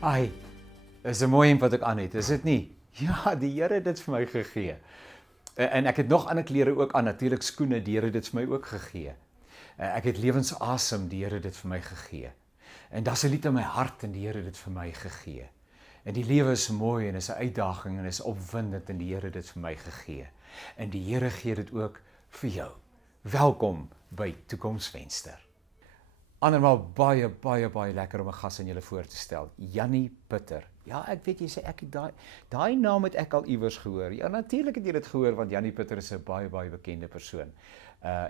Ai, is 'n mooi hemp wat ek aan het, is dit nie? Ja, die Here het dit vir my gegee. En ek het nog ander klere ook aan, natuurlik skoene, die Here het dit vir my ook gegee. Ek het lewensasem, die Here het dit vir my gegee. En daar's 'n lied in my hart en die Here het dit vir my gegee. En die lewe is mooi en is 'n uitdaging en is opwindend en die Here het dit vir my gegee. En die Here gee dit ook vir jou. Welkom by Toekomsvenster. Andermaal baie lekker om 'n gas aan julle voor te stel. Jannie Putter. Ja, ek weet jy sê ek het daai naam het ek al iewers gehoor. Ja, natuurlik het jy dit gehoor want Jannie Putter is 'n baie bekende persoon.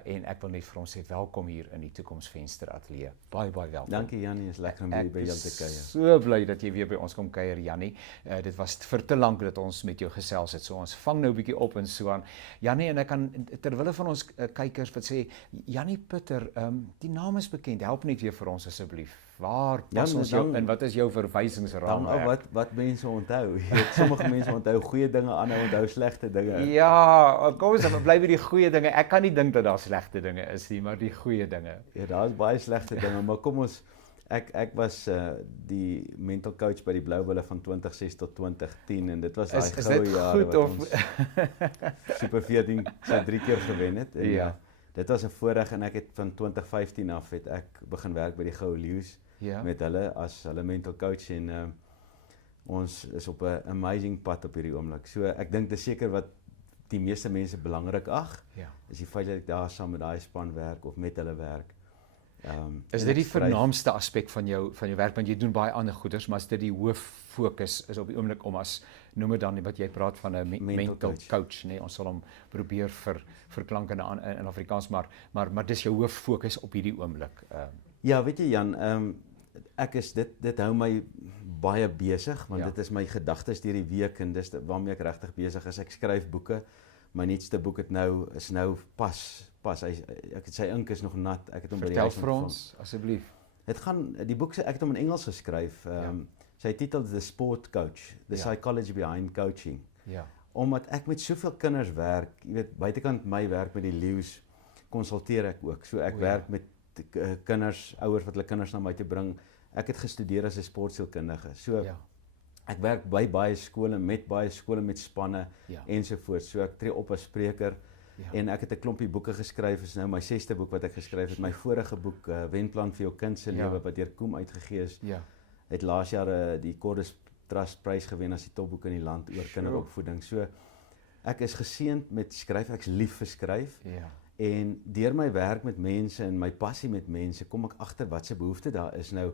En ek wil net vir ons sê welkom hier in die Toekomsvenster ateljee. Baie welkom. Dankie Jannie, is lekker om hier by jou te kuier. So bly dat jy weer by ons kom kuier Jannie. Dit was vir te lank dat ons met jou gesels het. So ons vang nou 'n bietjie op en so aan. Jannie, en ek kan terwille van ons kykers wat sê Jannie Putter, die naam is bekend. Help net weer vir ons asseblief. Waar pas ons jou in? Wat is jou verwysingsraamwerk? Wat mense onthou. Jy weet, sommige mense onthou goeie dinge, ander onthou slegte dinge. Ja, kom ons bly by die goeie dinge. Ek kan nie dink dat daar slegte dinge is nie, maar die goeie dinge. Ja, daar's baie slegte dinge, maar kom ons ek was die mental coach by die Blou Bulle van 2006 tot 2010 en dit was daai goue jare wat ons Super 14 so 3 keer gewen het. En, ja. Dit was 'n voorreg en ek het van 2015 af het ek begin werk by die Goue Leeu's met hulle as hulle mental coach en ons is op 'n amazing pad op hierdie oomblik. So ek dink dis seker wat die meeste mense belangrik ag, is die feit dat ek daar saam met daai span werk of met hulle werk. Is dit die vernaamste aspek van jou werk, want jy doen baie ander goeders, maar is dit die hoof fokus is op die oomblik om as noem dit dan wat jy praat van 'n mental coach, nee, ons sal hom probeer verklank in Afrikaans, maar dis jou hoof fokus op hierdie oomblik. Ja, weet jy Jan, ek is dit hou my baie besig, want dit is my gedagtes deur die week en dis waarmee ek regtig besig is. Ek skryf boeke. My nuutste boek is nou pas. Ek het sy ink is nog nat. Ek het hom by die huis ontvang. Vertel vir ons asseblief. Die boek ek het hom in Engels geskryf. Sy titel is The Sport Coach, The Psychology Behind Coaching. Ja. Omdat ek met soveel kinders werk, jy weet, buitekant my werk met die Leeu's, konsulteer ek ook. So ek werk met kinders, ouers wat hulle kinders na my toe bring. Ek het gestudeer as 'n sportsielkundige. So ek werk by baie skole met spanne ensovoorts. So ek tree op as spreker en ek het 'n klompie boeke geskryf. Is nou my 6ste boek wat ek geskryf het. My vorige boek Wenplan vir jou kind se lewe wat deur Koem uitgegee is. Het laas jaar die Cordus Trust prys gewen as die topboek in die land oor kinderopvoeding. So ek is geseënd met skryf. Ek's lief vir skryf. En deur my werk met mense en my passie met mense kom ek agter wat se behoefte daar is. Nou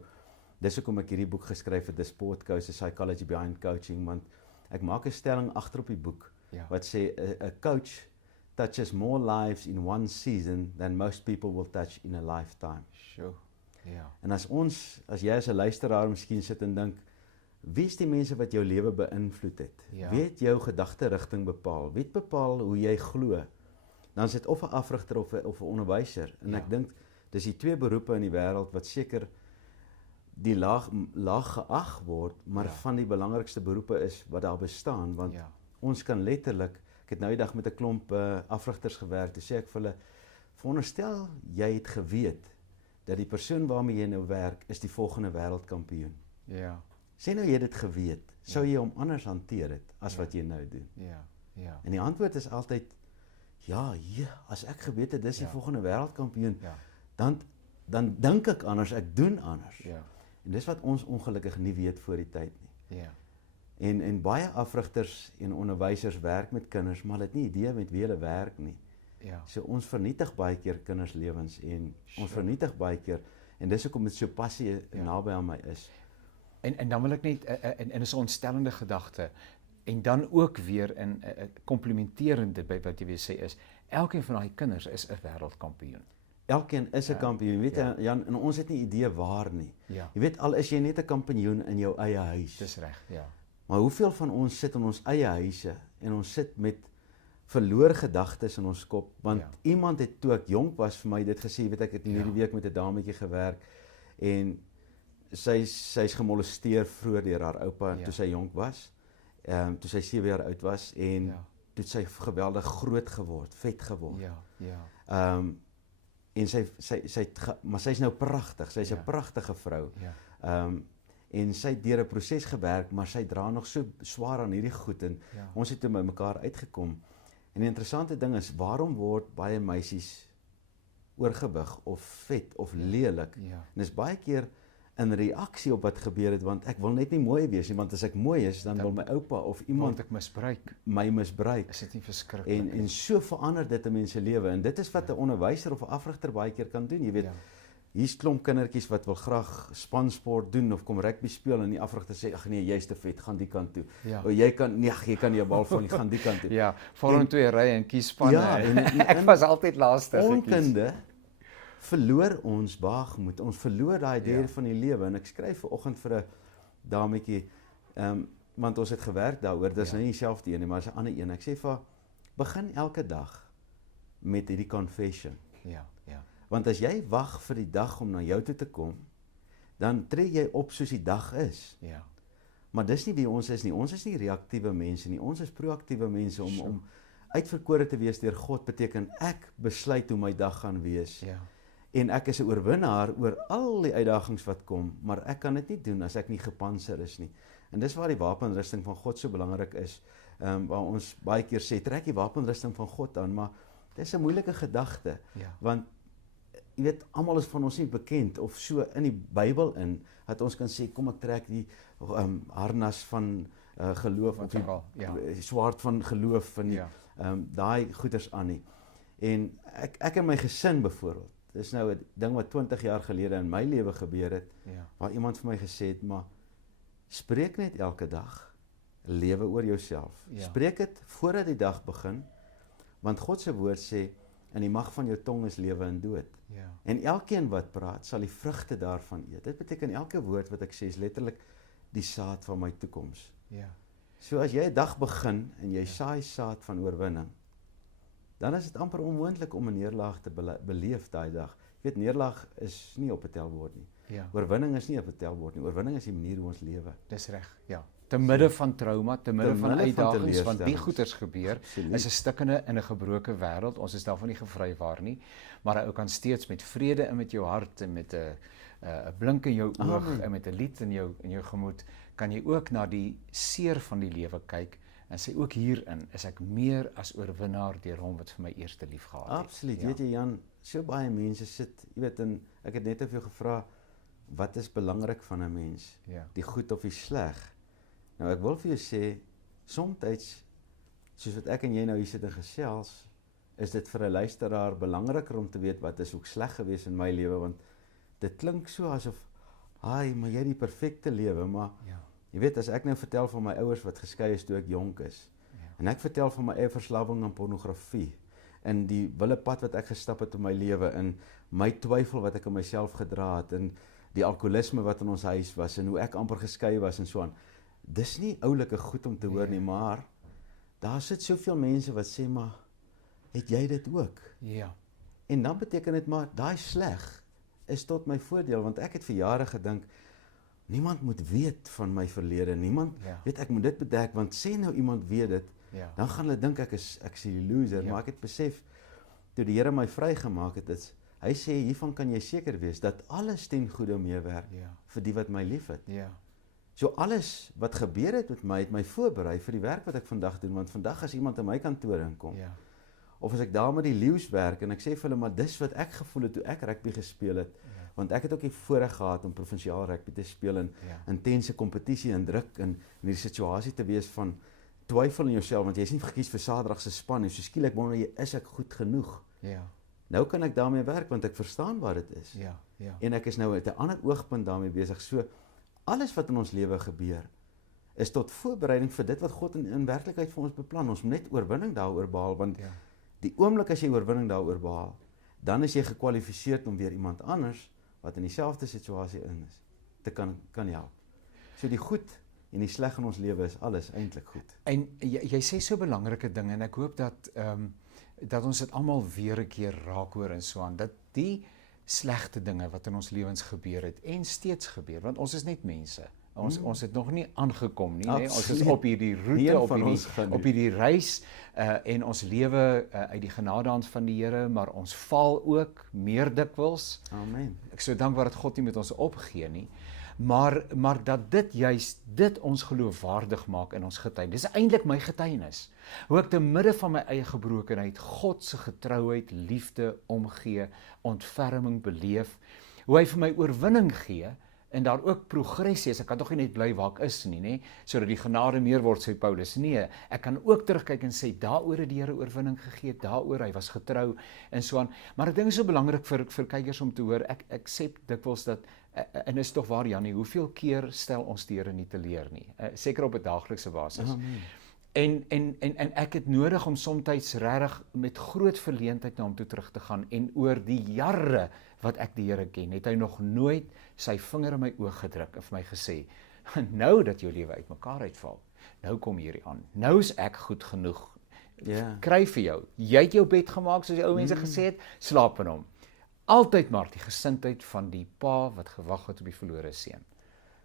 dis hoekom ek hierdie boek geskryf het, The Sport Coach, The Psychology Behind Coaching, want ek maak 'n stelling agter op die boek wat sê a coach touches more lives in one season than most people will touch in a lifetime. Sure. En as jy as 'n luisteraar miskien sit en dink, wie is die mense wat jou lewe beïnvloed het? Wie het jou gedagterigting bepaal? Wie het bepaal hoe jy glo? Dan is dit of 'n afrigter of 'n onderwyser. En ek dink dis die twee beroepe in die wêreld wat seker die laag geag word, maar van die belangrikste beroepe is wat daar bestaan, want ons kan letterlik, ek het nou die dag met 'n klomp afrigters gewerk, toe sê ek vir hulle, veronderstel jy het geweet dat die persoon waarmee jy nou werk is die volgende wêreldkampioen. Sê nou jy het dit geweet, sou jy hom anders hanteer het as wat jy nou doen? En die antwoord is altyd as ek geweet het dis die volgende wêreldkampioen, dan dink ek anders, ek doen anders. En dis wat ons ongelukkig nie weet voor die tyd nie. En baie afrigters en onderwysers werk met kinders, maar hulle het nie idee met wie hulle werk nie. So ons vernietig baie keer kinders lewens en ons vernietig baie keer, en dis hoekom dit so passie naby aan my is. En dan wil ek net, en is 'n ontstellende gedagte, en dan ook weer in komplementerende by wat jy weer sê is, elkeen van daai kinders is 'n wêreldkampioen. Elkeen is 'n kampioen, weet jy Jan, en ons het nie idee waar nie. Jy weet, al is jy net 'n kampioen in jou eie huis. Dis reg, Maar hoeveel van ons sit in ons eie huise en ons sit met verloor gedagtes in ons kop, want iemand het toe ek jonk was vir my dit gesê, weet ek het in hierdie week met 'n dametjie gewerk en sy's gemolesteer vroeër deur haar oupa toe sy jonk was. Toe sy 7 jaar oud was en toe sy geweldig groot geword, vet geword. En maar sy's nou pragtig. Sy's 'n pragtige vrou. en sy het deur 'n proses gewerk, maar sy dra nog so swaar aan hierdie goed en ons het toe by mekaar uitgekom. En die interessante ding is, waarom word baie meisies oorgewig of vet of lelik? En dis baie keer in reaksie op wat gebeur het, want ek wil net nie mooi wees nie, want as ek mooi is, dan wil my oupa of iemand ek misbruik. My misbruik. Is dit nie verskriklik? En so verander dit 'n mens se lewe, en dit is wat 'n onderwyser of 'n afrigter baie keer kan doen. Jy weet, hier's klomp kindertjies wat wil graag spansport doen of kom rugby speel, en die afrigter sê, ag nee, jy's te vet, gaan die kant toe. O, jy kan nie 'n bal vang, gaan die kant toe. Vorm 2 ry en kies spanne. Ek was altyd laaste. Onkunde verloor ons waagmoed, ons verloor daai deel van die lewe, en ek skryf vanoggend vir 'n dametjie, want ons het gewerk daaroor, dis nie dieselfde een nie, maar is 'n ander een. Ek sê vir haar, begin elke dag met hierdie confession. Want as jy wag vir die dag om na jou toe te kom, dan tree jy op soos die dag is. Maar dis nie wie ons is nie. Ons is nie reaktiewe mense nie. Ons is proaktiewe mense om uitverkore te wees deur God, beteken ek besluit hoe my dag gaan wees. En ek is 'n oorwinnaar oor al die uitdagings wat kom, maar ek kan dit nie doen as ek nie gepantser is nie. En dis waar die wapenrusting van God so belangrik is, waar ons baie keer sê, trek die wapenrusting van God aan, maar dit is 'n moeilike gedagte, want jy weet, almal is van ons nie bekend, of so in die Bybel dat ons kan sê, kom ek trek die harnas van geloof, of die swaard van geloof, en daai goeders aan nie. En ek en my gesin byvoorbeeld, dis nou 'n ding wat 20 jaar gelede in my lewe gebeur het, waar iemand vir my gesê het, maar spreek net elke dag, lewe oor jouself. Spreek dit voordat die dag begin, want God se woord sê, in die mag van jou tong is lewe en dood. En elkeen wat praat, sal die vrugte daarvan eet. Dit beteken elke woord wat ek sê is letterlik die saad van my toekoms. So as jy 'n dag begin en jy saai saad van oorwinning, dan is dit amper onmoontlik om 'n neerlaag te beleef daai dag. Jy weet, neerlaag is nie op 'n telbord nie. Oorwinning is nie op 'n telbord nie. Oorwinning is die manier hoe ons lewe. Dis reg, te midde van trauma, te midde van uitdagings, want die goeters gebeur, is 'n stikkende in 'n gebroke wêreld. Ons is daarvan nie gevrywaar nie, maar 'n ou kan steeds met vrede in met jou hart en met 'n blink in jou oog en met 'n lied in jou gemoed, kan jy ook na die seer van die lewe kyk en sê, ook hierin is ek meer as oorwinnaar deur hom wat vir my eerste lief gehad het. Absoluut. Weet jy, Jan, so baie mense sit, jy weet, en ek het net of jou gevra, wat is belangrik van 'n mens? Die goed of die sleg? Nou ek wil vir jou sê, soms, soos wat ek en jy nou hier sit en gesels, is dit vir 'n luisteraar belangriker om te weet wat is ook sleg gewees in my lewe, want dit klink so asof, maar jy het die perfekte lewe, maar jy weet, as ek nou vertel van my ouers wat geskei is toe ek jonk is, en ek vertel van my eie verslawing aan pornografie, en die wille pad wat ek gestap het in my lewe, en my twyfel wat ek in myself gedra het, en die alkoholisme wat in ons huis was, en hoe ek amper geskei was, en so aan. Dis nie oulike goed om te hoor nie, maar daar sit soveel mense wat sê, maar het jy dit ook? En dan beteken dit, maar daai sleg is tot my voordeel, want ek het vir jare gedink, niemand moet weet van my verlede, niemand weet ek moet dit bedek, want sê nou iemand weet dit, dan gaan hulle dink ek is die loser, maar ek het besef, toe die Here my vrygemaak het, hy sê, hiervan kan jy seker wees, dat alles ten goeie meewerk, vir die wat my lief het. So alles wat gebeur het met my, het my voorberei vir die werk wat ek vandag doen, want vandag as iemand in my kantoor inkom, of as ek daar met die leeu's werk, en ek sê vir hulle, maar dis wat ek gevoel het, toe ek rugby gespeel het, want ek het ook die voorreg gehad om provinsiaal rugby te speel, in intense kompetisie en druk, en in die situasie te wees van twyfel in jouself, want jy is nie gekies vir Saterdag se span, en so skielik wonder jy, is ek goed genoeg? Nou kan ek daarmee werk, want ek verstaan wat dit is. En ek is nou met 'n ander oogpunt daarmee besig. So, alles wat in ons lewe gebeur, is tot voorbereiding vir dit wat God in werklikheid vir ons beplan. Ons moet net oorwinning daaroor behaal, want die oomblik as jy oorwinning daaroor behaal, dan is jy gekwalifiseerd om weer iemand anders, wat in dieselfde situasie is, te kan help. So die goed en die sleg in ons lewe is alles eintlik goed. En jy sê so belangrike dinge, en ek hoop dat ons dit almal weer 'n keer raak hoor en so aan, dat die slegte dinge wat in ons lewens gebeur het, en steeds gebeur, want ons is net mense, ons het nog nie aangekom nie, ons is op hierdie roete, op hierdie reis, en ons lewe uit die genadehand van die Here, maar ons val ook meer dikwels. Amen. Ek so dankbaar dat God nie met ons opgee nie, Maar dat dit ons geloofwaardig maak in ons getuienis. Dis eintlik my getuienis. Hoe ek te midde van my eie gebrokenheid God se getrouheid, liefde, omgee, ontferming beleef, hoe hy vir my oorwinning gee en daar ook progressie is. Ek kan tog nie net bly waar ek is nie, nê, sodat die genade meer word, sê Paulus. Nee, ek kan ook terugkyk en sê daaroor het die Here oorwinning gegee, daaroor hy was getrou en so aan. Maar ek dink is so belangrik vir kykers om te hoor. Ek sê dikwels dat en is tog waar, Janie, hoeveel keer stel ons die Here nie teleur nie, seker op 'n daaglikse basis. Amen. En ek het nodig om soms regtig met groot verleentheid na hom toe terug te gaan en oor die jare wat ek die Here ken, het hy nog nooit sy vinger in my oog gedruk en vir my gesê, nou dat jou lewe uitmekaar uitval, nou kom hierdie aan, nou is ek goed genoeg, kry vir jou, jy het jou bed gemaak soos die ou mense gesê het, slaap in hom. Altyd maar die gesindheid van die pa wat gewag het op die verlore seun.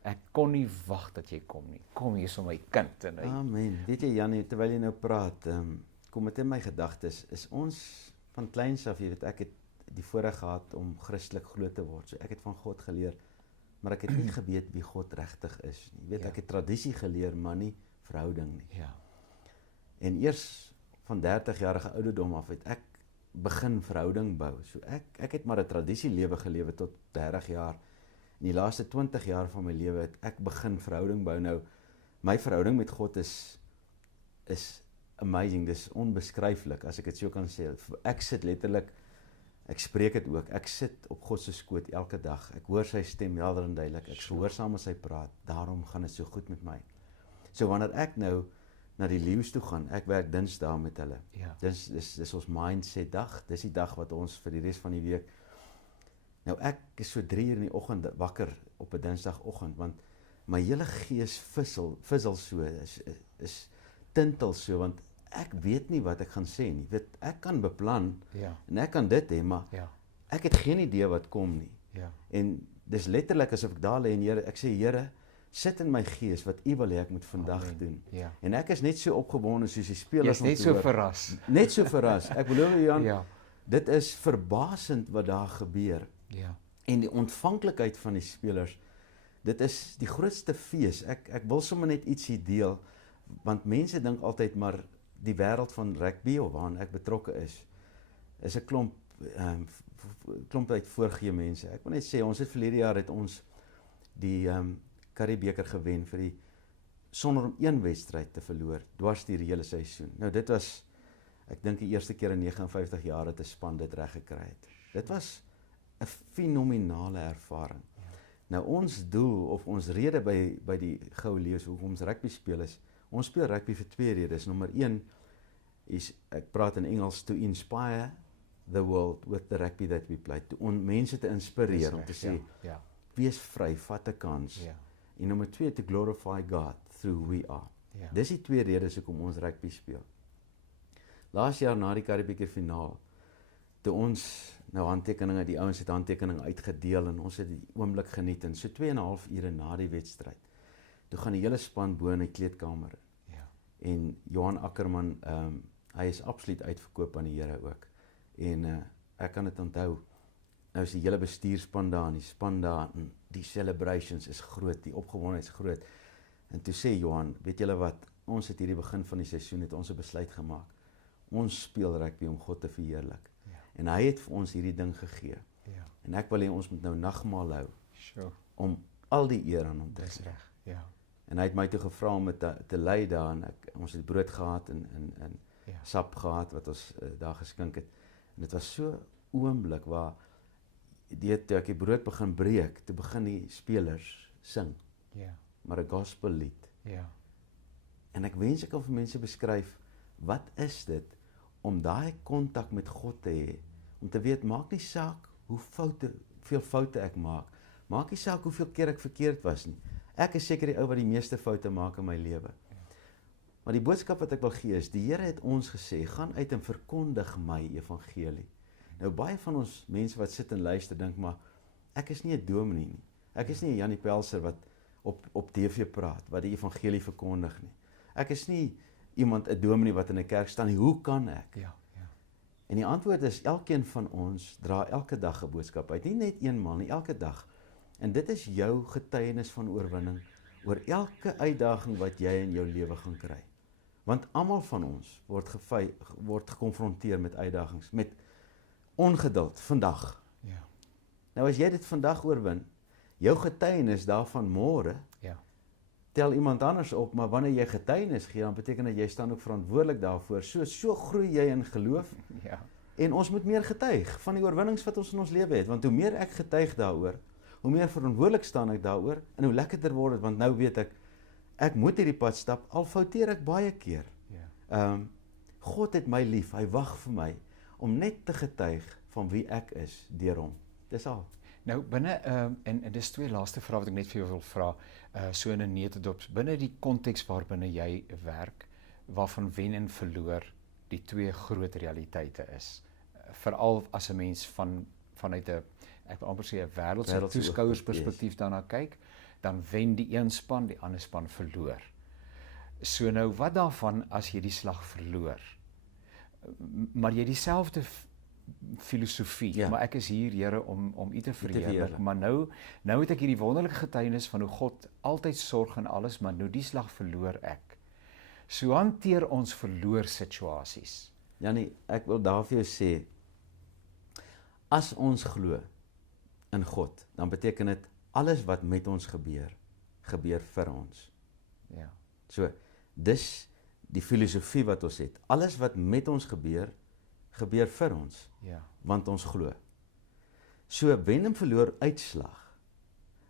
Ek kon nie wag dat jy kom nie. Kom hier so my kind. En Amen. Weet jy Janie, terwyl jy nou praat, kom dit in my gedagtes, is ons van kleins af, jy weet, ek het die voorreg gehad om Christelik groot te word. So ek het van God geleer, maar ek het nie geweet wie God regtig is nie. Jy weet, ek het tradisie geleer, maar nie verhouding nie. Ja. En eers van 30-jarige ouderdom af het ek begin verhouding bou. So ek het maar 'n tradisielewe gelewe tot 30 jaar. In die laaste 20 jaar van my lewe het ek begin verhouding bou. Nou, my verhouding met God is amazing, dis onbeskryflik, as ek dit so kan sê. Ek sit letterlik, ek spreek dit ook, ek sit op God se skoot elke dag. Ek hoor sy stem helder en duidelik. Ek gehoorsaam as hy praat. Daarom gaan dit so goed met my. So wanneer ek nou na die leeu's toe gaan, ek werk Dinsdae met hulle. Ja. Dis ons mindset dag. Dis die dag wat ons vir die res van die week. Nou ek is so 3 uur in die oggend wakker op 'n Dinsdagoggend, want my hele gees vissel so, is tintel so, want ek weet nie wat ek gaan sê nie. Weet, ek kan beplan en ek kan dit hê, maar ek het geen idee wat kom nie. En dis letterlik asof ek daar lê en Here, ek sê Here, sit in my gees wat U wil hê ek moet vandag doen. En ek is net so opgewonde soos die spelers. Jy is net so verras. Net so verras. Ek belowe Jan, dit is verbasend wat daar gebeur. En die ontvanklikheid van die spelers, dit is die grootste fees. Ek wil sommer net ietsie deel, want mense dink altyd maar die wêreld van rugby of waaraan ek betrokke is 'n klomp uit voorgee mense. Ek wil net sê, ons het verlede jaar het ons die Currie-beker gewen vir die sonder om 1 wedstryd te verloor, dwars die hele seisoen. Nou dit was, ek dink die eerste keer in 59 jaar dat 'n span dit reg gekry het. Dit was 'n fenominale ervaring. Nou ons doel of ons rede by die Goue Leeu's hoekom ons rugby speel is, ons speel rugby vir 2 redes. Nommer 1 is, ek praat in Engels, to inspire the world with the rugby that we play. Om mense te inspireer, om te sê, wees vry, vat 'n kans. En nommer 2, to glorify God through who we are. Dis die 2 redes hoekom ons rugby speel. Laas jaar na die Currie-beker finaal, toe ons nou handtekeninge, die ouens het handtekeninge uitgedeel en ons het die oomblik geniet en so 2,5 ure na die wedstryd, toe gaan die hele span bo in die kleedkamer. En Johan Ackerman, hy is absoluut uitverkoop aan die Here ook. En ek kan dit onthou, nou is die hele bestuurspan daar en die span daar en die celebrations is groot, die opgewondenheid is groot. En toe sê Johan, weet julle wat, ons het hierdie begin van die seisoen het ons 'n besluit gemaak. Ons speel rugby om God te verheerlik. En hy het vir ons hierdie ding gegee. En ek wil hê ons moet nou nagmaal hou om al die eer aan hom te gee. En hy het my toe gevra om het te lei daar en ons het brood gehad en sap gehad wat ons daar geskink het. En dit was so oomblik waar toe ek die brood begin breek, toe begin die spelers sing. Maar 'n gospel lied. En ek wens ek kan vir mense beskryf, wat is dit om daai kontak met God te hê, om te weet, maak nie saak hoeveel foute ek maak nie saak hoeveel keer ek verkeerd was nie. Ek is seker die ou wat die meeste foute maak in my lewe. Maar die boodskap wat ek wil gee is, die Here het ons gesê, gaan uit en verkondig my evangelie. Nou baie van ons mense wat sit en luister, dink maar, ek is nie 'n dominee nie. Ek is nie 'n Janie Pelser wat op TV praat, wat die evangelie verkondig nie. Ek is nie 'n dominee wat in 'n kerk staan nie, hoe kan ek? En die antwoord is, elkeen van ons dra elke dag 'n boodskap uit, nie net eenmaal nie, elke dag. En dit is jou getuienis van oorwinning oor elke uitdaging wat jy in jou lewe gaan kry. Want almal van ons word gekonfronteer met uitdagings, met ongeduld vandag. Ja. Nou as jy dit vandag oorwin, jou getuienis daarvan môre, Ja. tel iemand anders op, maar wanneer jy getuienis gee, dan beteken dat jy staan ook verantwoordelik daarvoor. So groei jy in geloof. Ja. En ons moet meer getuig van die oorwinnings wat ons in ons lewe het, want hoe meer ek getuig daaroor, hoe meer verantwoordelik staan ek daaroor, en hoe lekkerder word het, want nou weet ek moet hierdie pad stap, al fouteer ek baie keer. Ja. God het my lief, hy wag vir my, om net te getuig van wie ek is, deur hom. Dis al. Nou binne en dis twee laaste vrae wat ek net vir jou wil vra, so in 'n neutedop, binne die konteks waarbinne jy werk, waarvan wen en verloor die twee groot realiteite is. Veral as 'n mens vanuit 'n, ek wil amper sê 'n wêreldse toeskouersperspektief daarna kyk, dan wen die een span, die ander span verloor. So nou, wat daarvan as jy die slag verloor? Maar jy dieselfde filosofie, Ja. maar ek is hier, Here, om U te verheerlik. verheerlik. Maar nou het ek hierdie wonderlike getuienis van hoe God altyd sorg en alles, maar nou die slag verloor ek. So hanteer ons verloor situasies. Janie, ek wil daar vir jou sê, as ons glo in God, dan beteken dit alles wat met ons gebeur vir ons. Ja. So, dis die filosofie wat ons het. Alles wat met ons gebeur vir ons, Ja. want ons glo. So, wen en verloor uitslag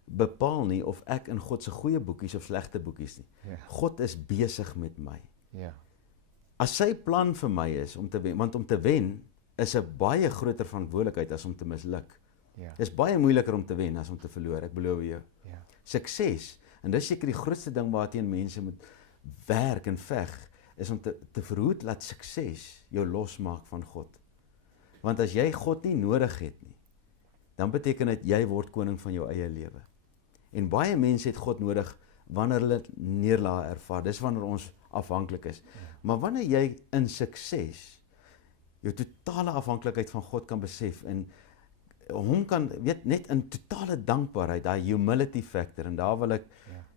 bepaal nie of ek in God se goeie boekies of slegte boekies nie. Ja. God is besig met my. Ja. As sy plan vir my is om te wen, want om te wen is 'n baie groter verantwoordelikheid as om te misluk. Ja. Dis baie moeiliker om te wen as om te verloor, ek beloof jou. Ja. Sukses, en dis seker die grootste ding waarteen mense moet werk en veg, is om te verhoed laat sukses jou losmaak van God. Want as jy God nie nodig het nie, dan beteken dit jy word koning van jou eie lewe. En baie mense het God nodig wanneer hulle neerlae ervaar. Dis wanneer ons afhanklik is. Maar wanneer jy in sukses jou totale afhanklikheid van God kan besef en hom kan net in totale dankbaarheid, daai humility factor, en daar wil ek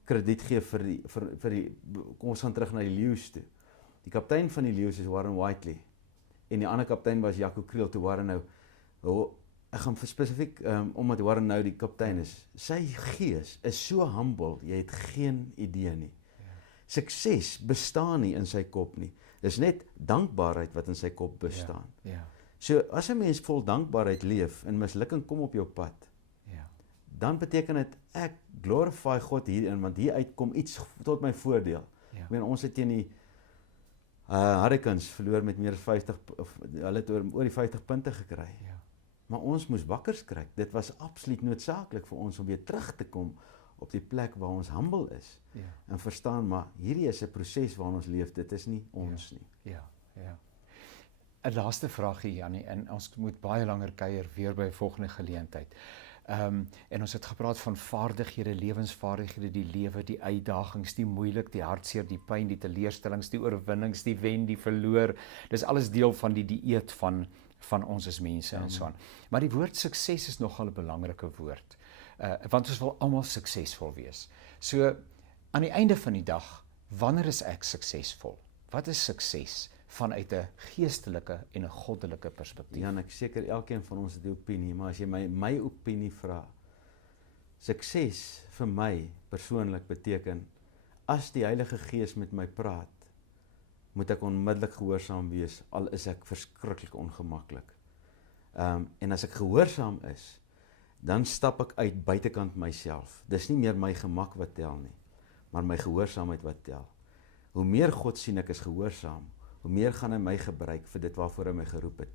krediet gee vir die kom ons gaan terug na die leeu's toe. Die kaptein van die leeu's is Warren Whiteley en die ander kaptein was Jaco Kriel. Toe Warren nou, ek gaan spesifiek omdat Warren nou die kaptein is, sy gees is so humble, jy het geen idee nie. Sukses bestaan nie in sy kop nie. Dis net dankbaarheid wat in sy kop bestaan. Ja. So as 'n mens vol dankbaarheid leef en mislukking kom op jou pad, Ja. dan beteken dit ek glorify God hierin, want hieruit kom iets tot my voordeel. Ja. Ek meen ons het teen die Hurricanes verloor met meer as 50 of hulle het oor die 50 punte gekry. Ja. Maar ons moes wakker skrik. Dit was absoluut noodsaaklik vir ons om weer terug te kom op die plek waar ons humble is. Ja. En verstaan, maar hierdie is 'n proses waarin ons leef. Dit is nie ons nie. Ja. 'n Laaste vraagie, Jannie, en ons moet baie langer kuier weer by 'n volgende geleentheid. En ons het gepraat van vaardighede, lewensvaardighede, die lewe, die uitdagings, die moeilik, die hartseer, die pyn, die teleurstellings, die oorwinnings, die wen, die verloor. Dis alles deel van die dieet van ons as mense en so aan. Maar die woord sukses is nogal 'n belangrike woord. Want ons wil almal suksesvol wees. So aan die einde van die dag, wanneer is ek suksesvol? Wat is sukses vanuit 'n geestelike en 'n goddelike perspektief? Ja, en ek seker elkeen van ons het 'n opinie, maar as jy my opinie vra, sukses vir my persoonlik beteken as die Heilige Gees met my praat, moet ek onmiddellik gehoorsaam wees, al is ek verskriklik ongemaklik. En as ek gehoorsaam is, dan stap ek uit buitekant myself. Dis nie meer my gemak wat tel nie, maar my gehoorsaamheid wat tel. Hoe meer God sien ek is gehoorsaam, hoe meer gaan hy my gebruik vir dit waarvoor hy my geroep het.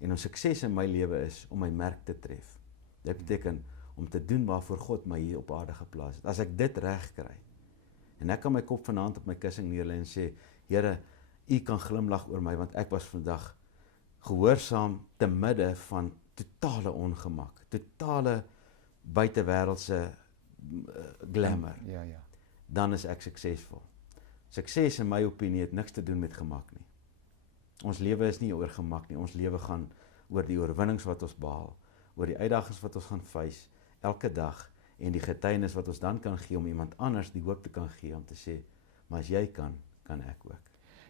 En ons sukses in my lewe is om my merk te tref. Dit beteken om te doen waarvoor God my hier op aarde geplaas het. As ek dit reg kry, en ek kan my kop vanaand op my kussing neerlê en sê, Here, U kan glimlag oor my, want ek was vandag gehoorsaam te midde van totale ongemak, totale buitewêreldse glamour. Ja. Dan is ek suksesvol. Sukses in my opinie het niks te doen met gemak nie. Ons lewe is nie oor gemak nie. Ons lewe gaan oor die oorwinnings wat ons behaal, oor die uitdagings wat ons gaan face elke dag en die getuienis wat ons dan kan gee om iemand anders die hoop te kan gee om te sê, maar as jy kan ek ook.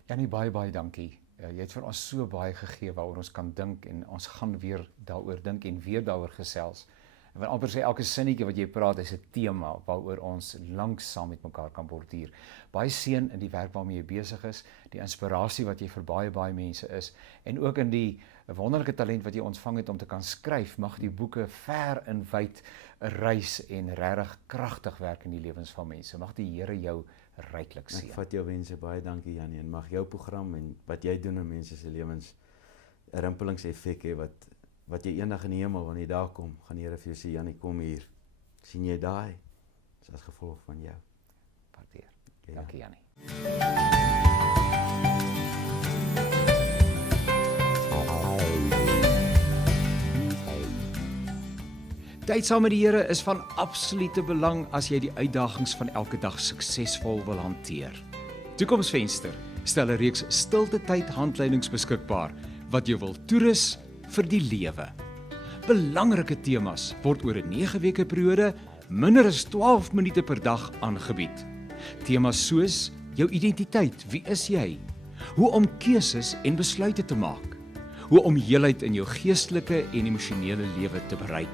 Janie, baie dankie. Jy het vir ons so baie gegee waaroor ons kan dink en ons gaan weer daaroor dink en weer daaroor gesels. En wil amper sê elke sinnetjie wat jy praat is 'n tema waaroor ons lank saam met mekaar kan borduur. Baie seën in die werk waarmee jy besig is, die inspirasie wat jy vir baie mense is en ook in die wonderlike talent wat jy ontvang het om te kan skryf, mag die boeke ver en wyd reis en regtig kragtig werk in die lewens van mense. Mag die Here jou ryklik seën. Ek vat jou wense, baie dankie Janie, en mag jou program en wat jy doen in mense se lewens 'n rimpelingseffek hê wat jy eendag in die hemel, wanneer jy daar kom, gaan die Here vir jou sê, Janie, kom hier. Sien jy daai? Dis as gevolg van jou. Waardeer. Dankie Janie. Tyd saam met die Here is van absolute belang as jy die uitdagings van elke dag suksesvol wil hanteer. Toekomsvenster stel 'n reeks stilte tyd handleidings beskikbaar wat jou wil toerus vir die lewe. Belangrike temas word oor 'n 9 weke periode minder as 12 minute per dag aangebied. Temas soos jou identiteit, wie is jy? Hoe om keuses en besluite te maak? Hoe om heelheid in jou geestelike en emosionele lewe te bereik?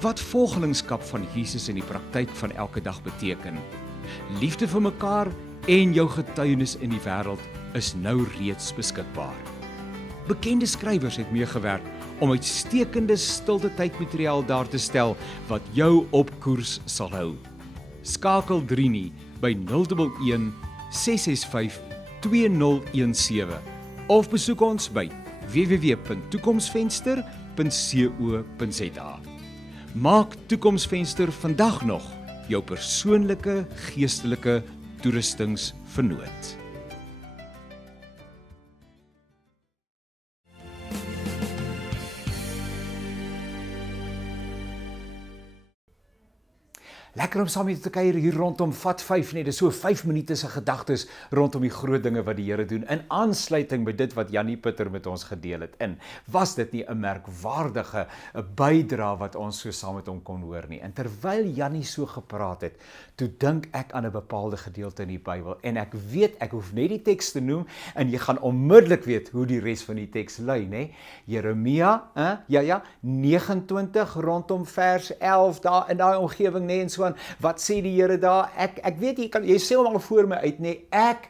Wat volgelingskap van Jesus in die praktyk van elke dag beteken? Liefde vir mekaar en jou getuienis in die wêreld is nou reeds beskikbaar. Bekende skrywers het meegewerk om uitstekende stilte tydmateriaal daar te stel wat jou op koers sal hou. Skakel 3 by 011 665 2017 of besoek ons by www.toekomsvenster.co.za. Maak Toekomsvenster vandag nog jou persoonlike geestelike toerustingsvernoot. Lekker om saam met te kuier hier rondom Vat 5 net. Dis so 5 minute se gedagtes rondom die groot dinge wat die Here doen in aansluiting by dit wat Janie Pitter met ons gedeel het. En was dit nie 'n merkwaardige bydrae wat ons so saam met hom kon hoor nie. En terwyl Janie so gepraat het, toe dink ek aan 'n bepaalde gedeelte in die Bybel en ek weet ek hoef net die teks te noem en jy gaan onmiddellik weet hoe die res van die teks lui, nê? Jeremia, 29 rondom vers 11 daar in daai omgewing, nê, en so aan. Wat sê die Here daar? Ek weet jy sê hom al voor my uit, nê? Ek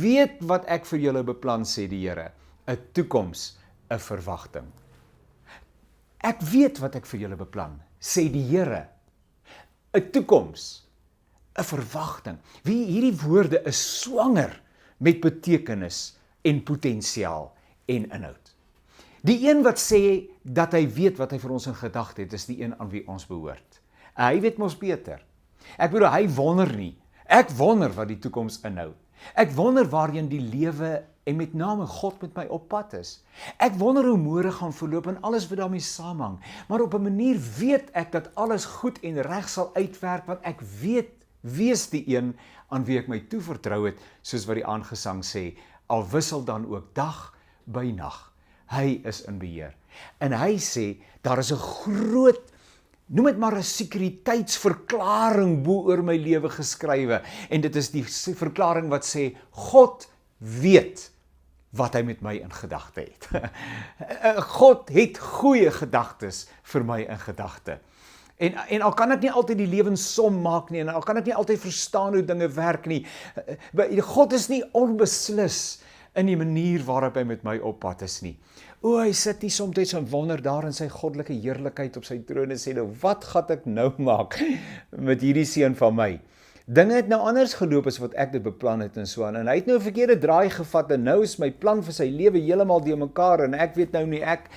weet wat ek vir julle beplan, sê die Here. 'n Toekoms, 'n verwagting. Ek weet wat ek vir julle beplan, sê die Here. 'n Toekoms, 'n verwagting. Hierdie woorde is swanger met betekenis en potensiaal en inhoud. Die een wat sê dat hy weet wat hy vir ons in gedagte het, is die een aan wie ons behoort. Hy weet mos beter. Ek bedoel, hy wonder nie. Ek wonder wat die toekoms inhou. Ek wonder waarheen die lewe en met name God met my op pad is. Ek wonder hoe môre gaan verloop en alles wat daarmee saamhang. Maar op 'n manier weet ek dat alles goed en reg sal uitwerk, want ek weet wie is die een aan wie ek my toevertrou het, soos wat die aangesang sê, al wissel dan ook dag by nag. Hy is in beheer. En hy sê, daar is 'n groot, noem dit maar 'n sekuriteitsverklaring bo oor my lewe geskrywe. En dit is die verklaring wat sê, God weet wat hy met my in gedagte het. God het goeie gedagtes vir my in gedagte. En al kan ek nie altyd die lewenssom maak nie, en al kan ek nie altyd verstaan hoe dinge werk nie, God is nie onbeslis in die manier waarop hy met my op pad is nie. Hy sit nie soms en wonder daar in sy goddelike heerlikheid op sy troon en sê, nou wat gaan ek nou maak met hierdie seun van my? Dinge het nou anders geloop as wat ek dit beplan het en so aan. En hy het nou 'n verkeerde draai gevat en nou is my plan vir sy lewe heeltemal de mekaar en ek weet nou nie, ek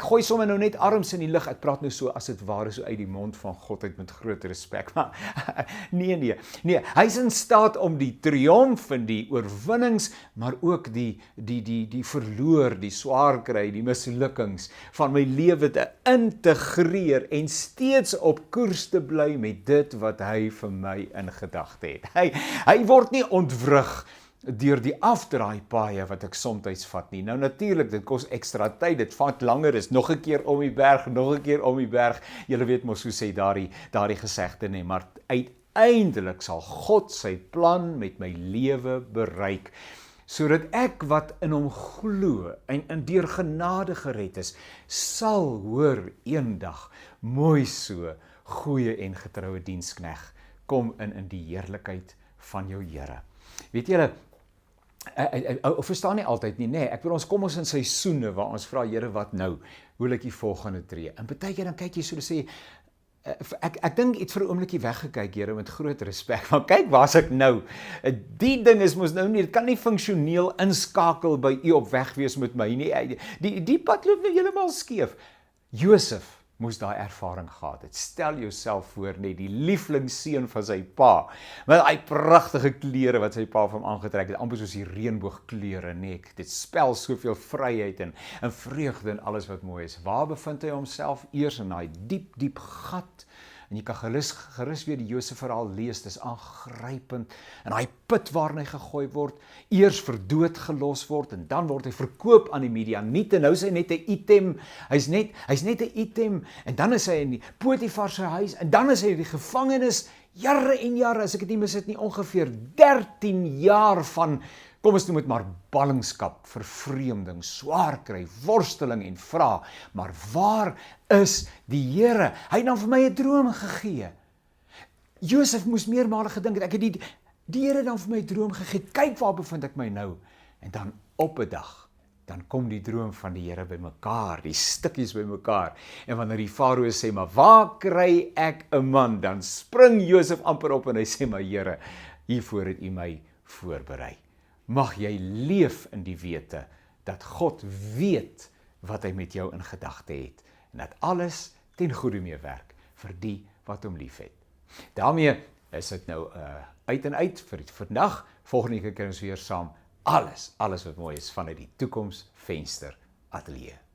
gooi sommer nou net arms in die lug. Ek praat nou so as dit ware so uit die mond van God uit met groot respek. Maar nee, hy's in staat om die triomf en die oorwinnings, maar ook die verloor, die swaar kry, die mislukkings van my lewe te integreer en steeds op koers te bly met dit wat hy vir my in gedagte het. Hy word nie ontwrig deur die afdraaipaaie wat ek soms vat nie. Nou natuurlik, dit kos ekstra tyd, dit vat langer, is nog 'n keer om die berg, nog 'n keer om die berg. Julle weet mos hoe sê daardie gesegde nie, maar uiteindelik sal God sy plan met my lewe bereik, sodat ek wat in hom glo en deur genade gered is, sal hoor eendag, mooi so, goeie en getroue dienskneg, kom in die heerlikheid van jou Here. Weet julle, verstaan nie altyd nie, ek bedoel, ons kom in seisoene waar ons vra, Here, wat nou? Hoe lyk die volgende tree? En baie keer dan kyk jy so en sê, ek dink iets vir 'n oombliekie weggekyk, Here, met groot respek, maar kyk, waar's ek nou? Die ding is mos nou nie, dit kan nie funksioneel inskakel by u op weg wees met my nie. Die pad loop nou heeltemal skeef. Josef moes daai ervaring gehad het. Stel jouself voor net die lieflingsseun van sy pa, met daai pragtige klere wat sy pa vir hom aangetrek het, amper soos die reënboogkleure, dit spel soveel vryheid en vreugde en alles wat mooi is. Waar bevind hy homself? Eers in daai diep gat. En jy kan gerus weer die Josef verhaal lees, dis aangrypend. En daai put waarin hy gegooi word, eers vir dood gelos word, en dan word hy verkoop aan die Midianiete. Nou is hy net 'n item, hy's net 'n item, en dan is hy in die Potifar se huis, en dan is hy in die gevangenis, jare en jare, as ek dit nie mis het nie, ongeveer 13 jaar van, kom ons noem dit maar ballingskap, vervreemding, swaar kry, worsteling en vra, maar waar is die Here? Hy het dan vir my 'n droom gegee. Josef moes meermale gedink het, ek het die Here dan vir my 'n droom gegee, kyk waar bevind ek my nou? En dan op 'n dag, dan kom die droom van die Here bymekaar, die stukkies bymekaar. En wanneer die Farao sê, maar waar kry ek 'n man? Dan spring Josef amper op en hy sê, maar Here, hiervoor het u my voorberei. Mag jy leef in die wete dat God weet wat hy met jou in gedagte het en dat alles ten goeie meewerk vir die wat hom liefhet. Daarmee is dit nou uit en uit vir vandag. Volgende keer kan ons weer saam alles wat mooi is vanuit die Toekoms Venster Ateljee.